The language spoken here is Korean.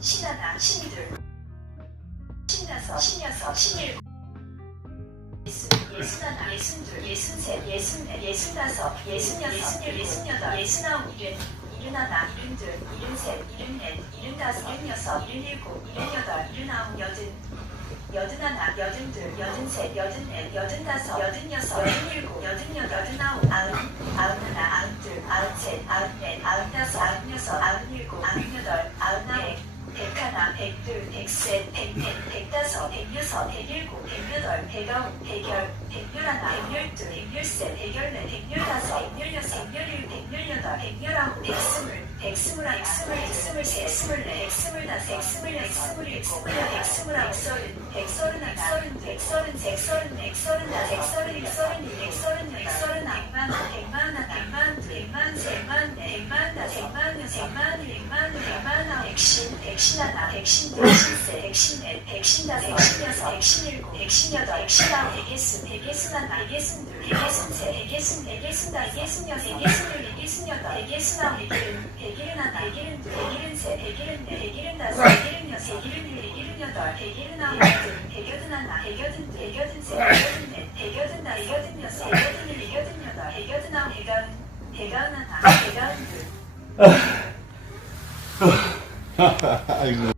신하나, 신이둘, 신다섯, 신여섯, 신일곱, 예순, 예순하나, 예순둘, 예순셋, 예순넷, 예순다섯, 예순여섯, 예순여덟, 예순아홉, 일흔, 일흔하나, 일흔둘, 일흔셋, 일흔넷, 일흔다섯, 일흔여섯, 일흔일곱, 일흔여덟, 일흔아홉, 여든, 여든하나, 여든둘, 여든셋, 여든넷, 여든다섯, 여든여섯, 여든일곱, 여든여덟, 여든아홉, 아흔, 아흔하나, 아흔둘, 아흔셋, 아흔넷, 아흔다섯, 아흔여섯, 아흔일곱, 아흔여덟, 아흔아홉, 백둘, 백셋, 백넷, 백다섯, 백여섯, 백일곱, 백여덟, 백아홉, 백열, 백열하나, 백열둘, 백열셋, 백열넷, 백열다섯, 백열여섯, 백열일, 백열여덟, 백열아홉, 백스물, 백스물하나, 백스물, 백스물셋, 백스물넷, 백스물다섯, 백스물여섯, 백스물일, 백스물여덟, 백스물아홉, 백서른, 백서른하나, 백서른둘, 백서른셋, 백서른넷, 백서른다섯, 백서른일, 백서른일, 백서른여덟, 백서른아홉, 백만한, 백만하나, 백만둘, 백만셋, 백만넷, 백만다섯, 백만여섯, 백만일, 백만일, 백만아홉, 백신, 백신 하나, 백신둘, 백신셋, 백신 넷, 백신 다섯, 백신 여섯, 백신 일곱, 백신 여덟, 백신 아홉, 백예순, 백예순 하나, 백예순 둘, 백예순 셋, 백예순, 백예순다섯, 백예순 여섯, 백예순 일, 백예순 여덟, 백예순 아홉, 백일흔, 백일흔하나, 백일흔둘, 백일흔셋, 백일흔넷, 백일흔다섯, 백일흔여섯, 백일흔일, 백일흔여덟, 백일흔아홉, 백여든, 백여든 하나, 백여든 둘, 백여든 셋, 백여든 넷, 백여든다섯, 백여든 여섯, 백여든 일, 백여든 여덟, 백여든 아홉, 백아흔, 백아흔 하나, 백아흔 둘, 아이고.